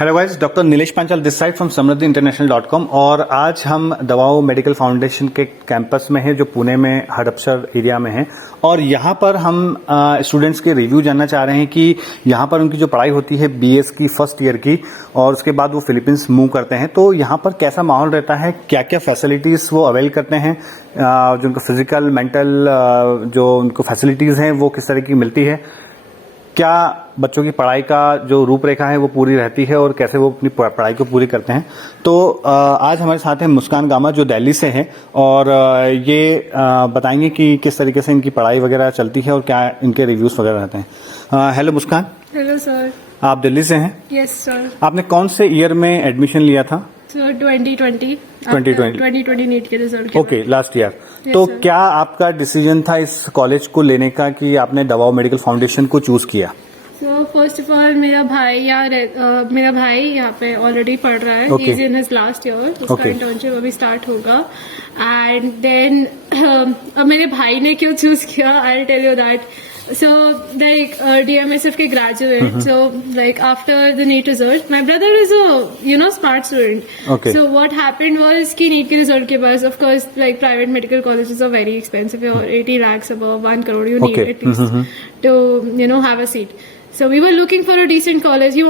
Hello guys, doctor Nilesh Panchal this side from Samriddhi international dot com. और आज हम दवाओं मेडिकल फाउंडेशन के कैंपस में हैं जो पुणे में हड़पसर एरिया में है। और यहाँ पर हम स्टूडेंट्स के रिव्यू जानना चाह रहे हैं कि यहाँ पर उनकी जो पढ़ाई होती है बीएस की फर्स्ट ईयर की, और उसके बाद वो फिलीपींस मूव करते हैं, तो यहाँ पर कैसा माहौल रहता है, क्या क्या फैसिलिटीज़ वो अवेल करते हैं, जो उनको फिजिकल मेंटल जो उनको फैसिलिटीज़ हैं वो किस तरह की मिलती है, क्या बच्चों की पढ़ाई का जो रूपरेखा है वो पूरी रहती है और कैसे वो अपनी पढ़ाई को पूरी करते हैं। तो आज हमारे साथ हैं मुस्कान गामा जो दिल्ली से हैं, और ये बताएंगे कि किस तरीके से इनकी पढ़ाई वगैरह चलती है और क्या इनके रिव्यूज वगैरह रहते हैं। हेलो मुस्कान। Hello sir. आप दिल्ली से हैं? Yes sir. आपने कौन से ईयर में एडमिशन लिया था? सर 2020 नीट के रिजल्ट। Okay, last year. तो sir. क्या आपका डिसीजन था इस कॉलेज को लेने का कि आपने दवाओं मेडिकल फाउंडेशन को चूज किया? सो फर्स्ट ऑफ ऑल मेरा भाई यहाँ पे ऑलरेडी पढ़ रहा है। Okay. He is in his last year. उसका इंटर्नशिप अभी स्टार्ट होगा। एंड देन अब मेरे भाई ने क्यों चूज किया, I will tell you that. So like DMSF के graduate, so like after the NEET result, my brother is a smart student. Okay. So what happened was कि NEET के result के बाद, of course, like private medical colleges are very expensive, or 80 lakhs above 1 crore you need at least to have a seat. So we were looking for a decent college. He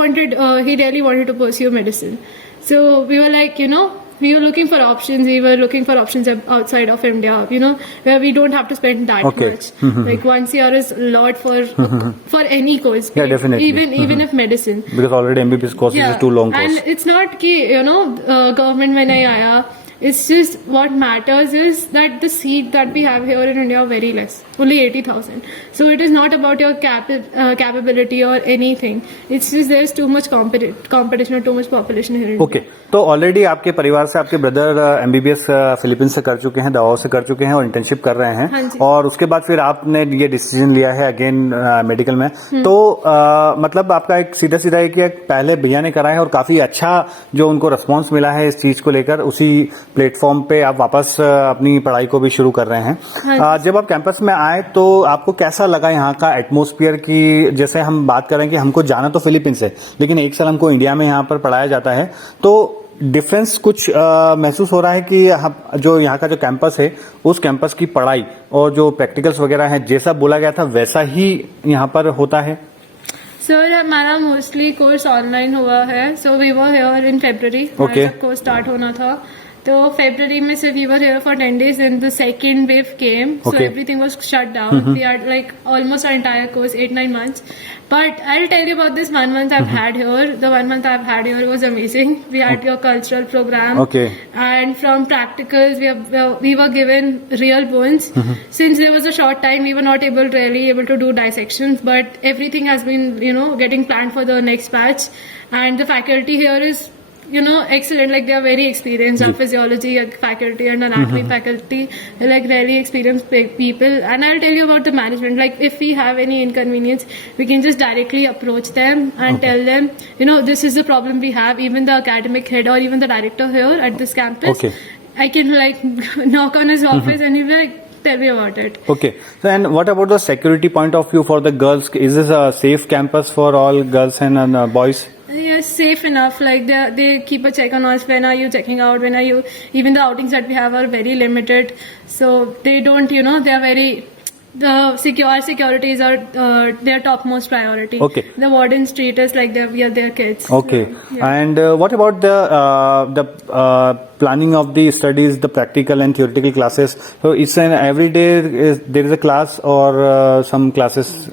really wanted to pursue medicine. So we were like, we were looking for options. We were looking for options outside of India, where we don't have to spend that much. Like 1 year is a lot for any course. Yeah, definitely. Even if medicine. Because already MBBS course is too long course. And it's not कि government में नहीं आया. It's just what matters is that the seat that we have here in India are very less, only 80,000. So it is not about your capability or anything. It's just there's too much competition or too much population here in India. Okay. तो already आपके परिवार से आपके brother MBBS Philippines से कर चुके हैं, दवाओं से कर चुके हैं और इंटर्नशिप कर रहे हैं। हाँ जी। और उसके बाद फिर आपने ये डिसीजन लिया है अगेन मेडिकल में। तो मतलब आपका एक सीधा सीधा है कि पहले भैया ने करा है और काफी अच्छा जो उनको रिस्पॉन्स मिला है इस चीज को लेकर, उसी प्लेटफॉर्म पे आप वापस अपनी पढ़ाई को भी शुरू कर रहे हैं। हाँ जब आप कैंपस में आए तो आपको कैसा लगा यहाँ का एटमोस्फियर की? जैसे हम बात करें कि हमको जाना तो फिलीपींस है, लेकिन एक साल हमको इंडिया में यहाँ पर पढ़ाया जाता है, तो डिफरेंस कुछ महसूस हो रहा है कि जो यहाँ का जो कैंपस है उस कैंपस की पढ़ाई और जो प्रैक्टिकल्स वगैरह हैं जैसा बोला गया था वैसा ही यहाँ पर होता है? सर हमारा मोस्टली कोर्स ऑनलाइन हुआ है। So we were here in February. Okay. Course start होना था, तो फरवरी में से we were here for 10 days and the second wave came. So Okay. everything was shut down. We had like almost our entire course, 8-9 months. But I'll tell you about this 1 month I've had here. The 1 month I've had here was amazing. We had your cultural program. Okay. And from practicals, we were given real bones. Since there was a short time, we were not really able to do dissections. But everything has been, getting planned for the next batch. And the faculty here is excellent. Like they are very experienced. Our physiology faculty and anatomy faculty, like really experienced people. And I'll tell you about the management. Like if we have any inconvenience, we can just directly approach them and tell them, this is the problem we have. Even the academic head or even the director here at this campus, I can like knock on his office and he'll be like, tell me about it. Okay. So, and what about the security point of view for the girls? Is this a safe campus for all girls and boys? Yes, safe enough. Like they keep a check on us. When are you checking out? When are you? Even the outings that we have are very limited. So they don't, they are very. The securities are their topmost priority. Okay. The wardens treat us like we are their kids. Okay. So, yeah. And what about the planning of the studies, the practical and theoretical classes? So it's an every day there is a class, or some classes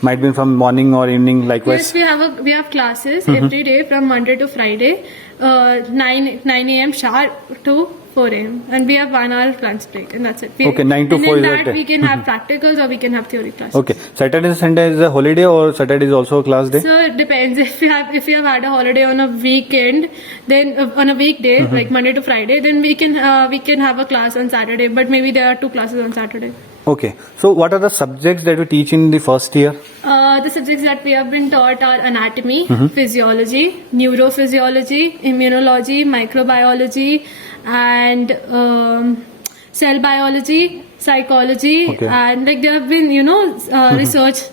might be from morning or evening likewise? Yes, we have classes every day from Monday to Friday, 9 a.m. sharp to 4 a.m. and we have 1 hour lunch break and that's it. 9 to 4 and is in that that we can have practicals or we can have theory classes. Okay. Saturday and Sunday is a holiday, or Saturday is also a class day? So it depends. If you have had a holiday on a weekend, then on a weekday like Monday to Friday, then we can have a class on Saturday, but maybe there are 2 classes on Saturday. Okay. So what are the subjects that you teach in the first year? The subjects that we have been taught are anatomy, physiology, neurophysiology, immunology, microbiology, and cell biology, psychology, and like there have been research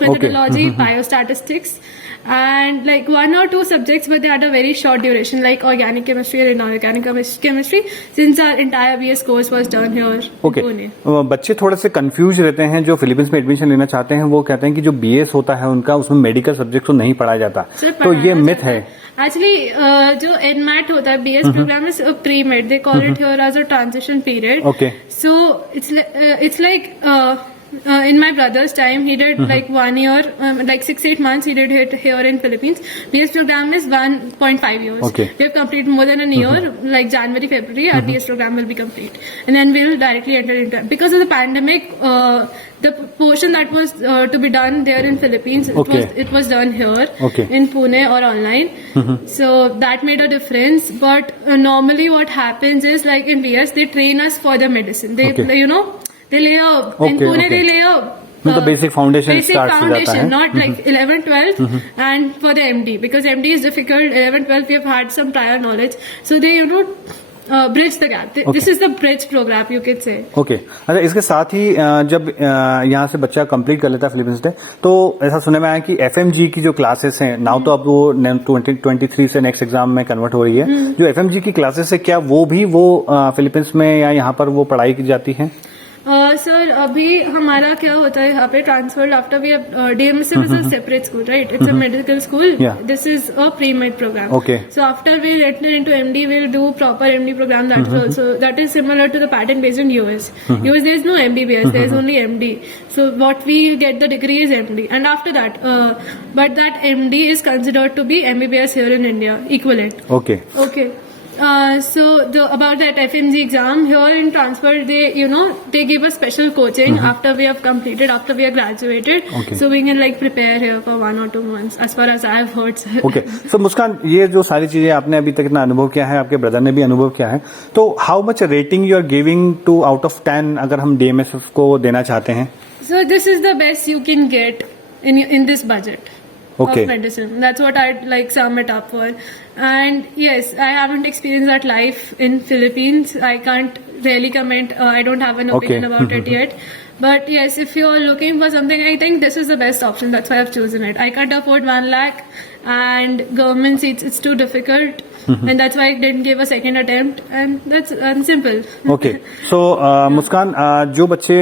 methodology, biostatistics, and like 1 or 2 subjects, but they had a very short duration, like organic chemistry and inorganic chemistry, since our entire BS course was done here in okay Pune. बच्चे थोड़े से confuse रहते हैं जो Philippines में admission लेना चाहते हैं, वो कहते हैं कि जो बीएस होता है उनका उसमें मेडिकल सब्जेक्ट तो नहीं पढ़ाया जाता, तो ये मिथ है. एक्चुअली जो एनमैट होता है, BS program is pre made, they call it here as a transition period. Okay. So it's like in my brother's time, he did like 1 year, like 6-8 months he did it here in Philippines. BS program is 1.5 years. Okay. We have completed more than a year, like January, February, our BS program will be complete. And then we'll directly enter into, because of the pandemic, the portion that was to be done there in Philippines, Okay. it was done here Okay. in Pune or online. So that made a difference. But normally what happens is, like in BS, they train us for the medicine. They, Okay. you know, they lay a, in Okay, Pune okay. they lay a मतलब basic foundation basic start से जाता है. foundation, not like 11, 12, and for the MD, because MD is difficult. 11, 12, we have had some prior knowledge, so they, you know, bridge the gap. Okay. This is the bridge program, you could say. Okay अच्छा, इसके साथ ही जब यहाँ से बच्चा complete कर लेता है फिलीपींस डे, तो ऐसा सुनने में आया कि एफएमजी की जो क्लासेस हैं नाउ, तो अब वो 2023 से नेक्स्ट एग्जाम में कन्वर्ट हो रही है, जो एफएमजी की क्लासेस है क्या वो भी वो फिलीपींस में या यहाँ पर वो पढ़ाई की जाती है? सर अभी हमारा क्या होता है यहाँ पे, transfer after we DMSF is a separate school, right? It's a medical school. Yeah. This is a pre-med program. Okay. So after we enter into MD, we'll do proper MD program. That is also, that is similar to the pattern based in US. US there is no MBBS, there is only MD. So what we get the degree is MD, and after that, but that MD is considered to be MBBS here in India, equivalent. Okay Okay. So about that FMG exam here in transfer, they give us special coaching after we have completed, after we have graduated. Okay. So we can like prepare here for 1 or 2 months, as far as I have heard. Sir. Okay so Muskan, ये जो सारी चीजें आपने अभी तक इतना अनुभव किया है, आपके ब्रदर ने भी अनुभव किया है, तो how much rating you are giving to out of 10 अगर हम DMSF को देना चाहते हैं? So this is the best you can get in this budget. Okay. Of medicine. That's what I'd like sum it up for. And yes, I haven't experienced that life in Philippines. I can't really comment. I don't have an opinion Okay. about it yet. But yes, if you're looking for something, I think this is the best option. That's why I've chosen it. I can't afford 1 lakh, and government seats, it's too difficult. And that's why I didn't give a second attempt. And that's simple. Okay so Muskan, जो बच्चे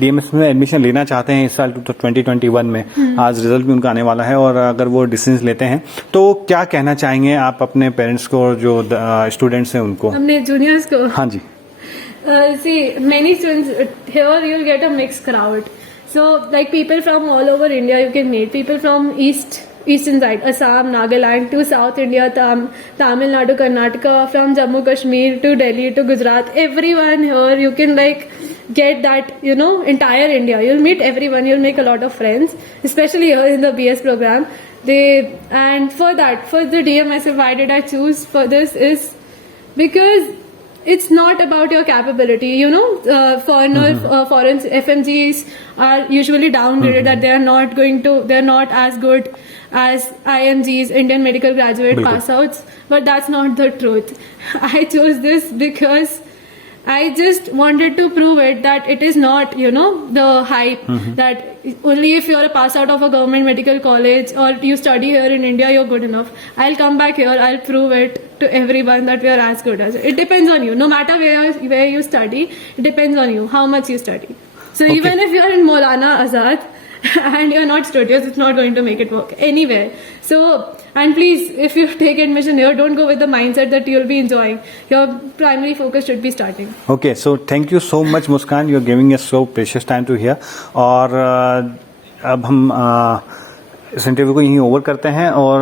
DMSF में admission लेना चाहते हैं इस साल 2021 में, आज रिजल्ट भी उनका आने वाला है, और अगर वो डिसीजन लेते हैं तो क्या कहना चाहेंगे आप अपने पेरेंट्स को और जो स्टूडेंट्स हैं उनको? हमने जूनियर्स को, हाँ जी. see, many students here, you'll get a mixed crowd. So, like people from all over India, you can meet people from eastern side, Assam, Nagaland, to South India, Tamil Nadu, Karnataka, from Jammu Kashmir to Delhi to Gujarat. Everyone here, you can like get that, entire India. You'll meet everyone. You'll make a lot of friends, especially here in the BS program. And for the DMSF, why did I choose for this is because it's not about your capability. Foreign FMGs are usually downgraded, that they're not as good as IMGs, Indian medical graduate Bilkul. pass outs. But that's not the truth. I chose this because I just wanted to prove it that it is not, the hype that only if you're a pass out of a government medical college or you study here in India, you're good enough. I'll come back here, I'll prove it to everyone that we are as good as it. It depends on you. No matter where you study, it depends on you, how much you study. So Okay. even if you're in Maulana Azad and you're not studious, it's not going to make it work anywhere. So, and please, if you take admission here, don't go with the mindset that you'll be enjoying. Your primary focus should be starting. Okay so thank you so much Muskaan, you are giving us so precious time to here. और अब हम इस interview को यहीं over करते हैं, और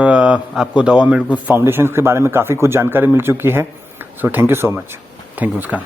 आपको दवा मेडिकल फाउंडेशन के बारे में काफ़ी कुछ जानकारी मिल चुकी है. सो thank you so much. Thank you Muskan.